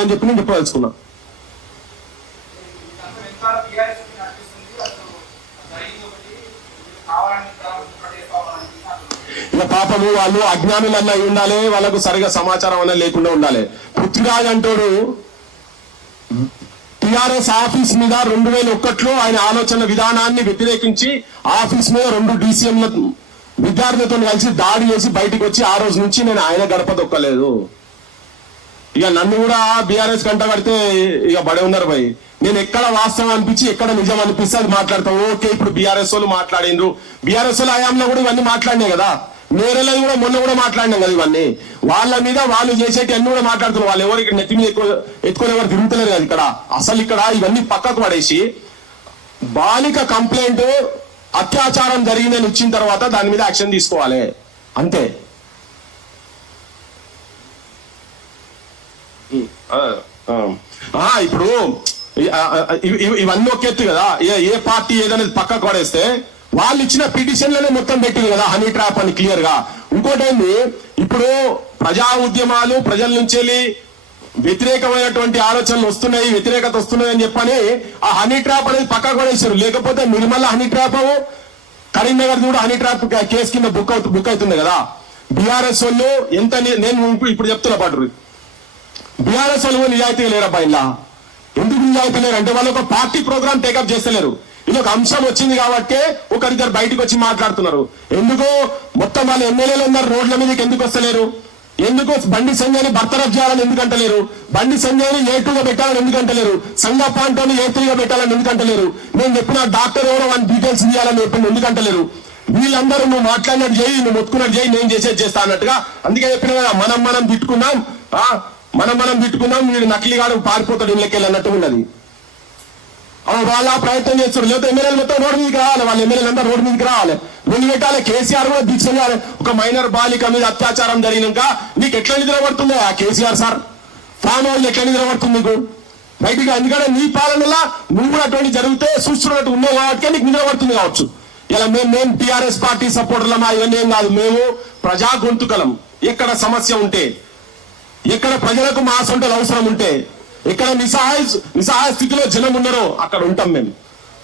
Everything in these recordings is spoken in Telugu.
అని చెప్పి నేను చెప్పదలుచుకున్నా. ఇక పాపము వాళ్ళు అజ్ఞానులన్నా అయి ఉండాలి, వాళ్ళకు సరిగా సమాచారం అన్న లేకుండా ఉండాలి. పృథ్వీరాజ్ అంటోడు టిఆర్ఎస్ ఆఫీస్ మీద 2001లో ఆయన ఆలోచన విధానాన్ని వ్యతిరేకించి ఆఫీస్ మీద 2 DCMల విద్యార్థులతో కలిసి దాడి చేసి బయటకు వచ్చి ఆ రోజు నుంచి నేను ఆయన గడప దొక్కలేదు. ఇక నన్ను కూడా బీఆర్ఎస్ కంట కడితే ఇక బడే ఉన్నారు భయ్. నేను ఎక్కడ వాస్తవం అనిపించి ఎక్కడ నిజం అనిపిస్తే అది మాట్లాడతాం. ఓకే, ఇప్పుడు బీఆర్ఎస్ వాళ్ళు మాట్లాడిండ్రు, బీఆర్ఎస్ వాళ్ళ హయాంలో కూడా ఇవన్నీ మాట్లాడినాయి కదా, నేరలేదు కూడా మొన్న కూడా మాట్లాడినాం కదా. ఇవన్నీ వాళ్ళ మీద వాళ్ళు చేసేటి అన్ని కూడా మాట్లాడుతున్నారు. వాళ్ళు ఎవరు ఇక్కడ నెత్తి మీద ఎత్తుకొని ఎవరు తిరుగుతలేరు కదా ఇక్కడ. అసలు ఇక్కడ ఇవన్నీ పక్కకు పడేసి బాలిక కంప్లైంట్ అత్యాచారం జరిగిందని ఇచ్చిన తర్వాత దాని మీద యాక్షన్ తీసుకోవాలి అంతే. ఇప్పుడు ఇవన్నీ ఒక ఎత్తు కదా. ఏ పార్టీ ఏదనేది పక్కకు పడేస్తే వాళ్ళు ఇచ్చిన పిటిషన్లనే మొత్తం పెట్టింది కదా హనీ ట్రాప్ అని క్లియర్ గా. ఇంకోటి ఏంది, ఇప్పుడు ప్రజా ఉద్యమాలు ప్రజల నుంచి వ్యతిరేకమైనటువంటి ఆలోచనలు వస్తున్నాయి, వ్యతిరేకత వస్తున్నాయి అని చెప్పని ఆ హనీ ట్రాప్ అనేది పక్కకు పడేశారు. లేకపోతే నిర్మల హనీ ట్రాప్, కరీంనగర్ కూడా హనీ ట్రాప్ కేసు కింద బుక్ అవుతుంది కదా. బీఆర్ఎస్ వాళ్ళు ఎంత, నేను ఇప్పుడు చెప్తున్నా పాటు బీఆర్ఎస్ వాళ్ళు నిజాయితీగా లేరబ్బా. ఇలా ఎందుకు నిజాయితీ లేరు అంటే వాళ్ళు ఒక పార్టీ ప్రోగ్రామ్ టేకప్ చేస్తలేరు. ఇది ఒక అంశం వచ్చింది కాబట్టి ఒకరిద్దరు బయటకు వచ్చి మాట్లాడుతున్నారు. ఎందుకు మొత్తం వాళ్ళు ఎమ్మెల్యేలు ఉన్నారు, రోడ్ల మీదకి ఎందుకు వస్తలేరు? ఎందుకు బండి సంజయ్ని బర్తరఫ్ చేయాలని ఎందుకంటలేరు? బండి సంజయ్ని A2గా పెట్టాలని ఎందుకంటలేరు? సంగప్ప అంటోని A3గా పెట్టాలని ఎందుకంటలేరు? నేను చెప్పిన డాక్టర్ ఎవరో వాళ్ళ డీటెయిల్స్ ఇవ్వాలని చెప్పి ఎందుకంటలేరు? వీళ్ళందరూ నువ్వు మాట్లాడినట్టు చేయి, నువ్వు మొత్తుకున్నట్టు చేయి, నేను చేసేది చేస్తా అన్నట్టుగా. అందుకే చెప్పిన కదా, మనం తిట్టుకున్నాం, మనం తిట్టుకున్నాం, వీడు నకిలీగాడు పారిపోతాడు ఇళ్ళకెళ్ళి అన్నట్టు ఉన్నది. వాళ్ళ ప్రయత్నం చేస్తారు. లేకపోతే ఎమ్మెల్యేలు మొత్తం రోడ్డు మీదకి రావాలి, వాళ్ళ ఎమ్మెల్యేలు అంతా రోడ్డు మీదకి రావాలి, ముందు పెట్టాలి. కేసీఆర్ కూడా దీక్ష చేయాలి. ఒక మైనర్ బాలిక మీద అత్యాచారం జరిగినాక నీకు ఎట్లా నిద్ర పడుతుంది ఆ కేసీఆర్ సార్? ఫామ్ హౌస్ ఎట్లా నిద్ర పడుతుంది నీకు బయటికి? ఎందుకంటే నీ పాలనలో నువ్వు కూడా అటువంటి జరిగితే చూస్తున్నట్టు ఉన్నావు కాబట్టి నీకు నిద్ర పడుతుంది కావచ్చు. ఇలా మేము టీఆర్ఎస్ పార్టీ సపోర్టర్లమా ఇవన్నీ ఏం కాదు. మేము ప్రజా గొంతుకలం. ఎక్కడ సమస్య ఉంటే, ఎక్కడ ప్రజలకు మా సొంతలు అవసరం ఉంటే, ఎక్కడ నిస్సహాయ స్థితిలో జనం ఉన్నారో అక్కడ ఉంటాం. మేము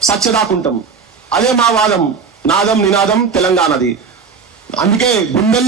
సత్యదాకుంటాం. అదే మా వాదం. నాదం నినాదం తెలంగాణది. అందుకే గుండెల్లో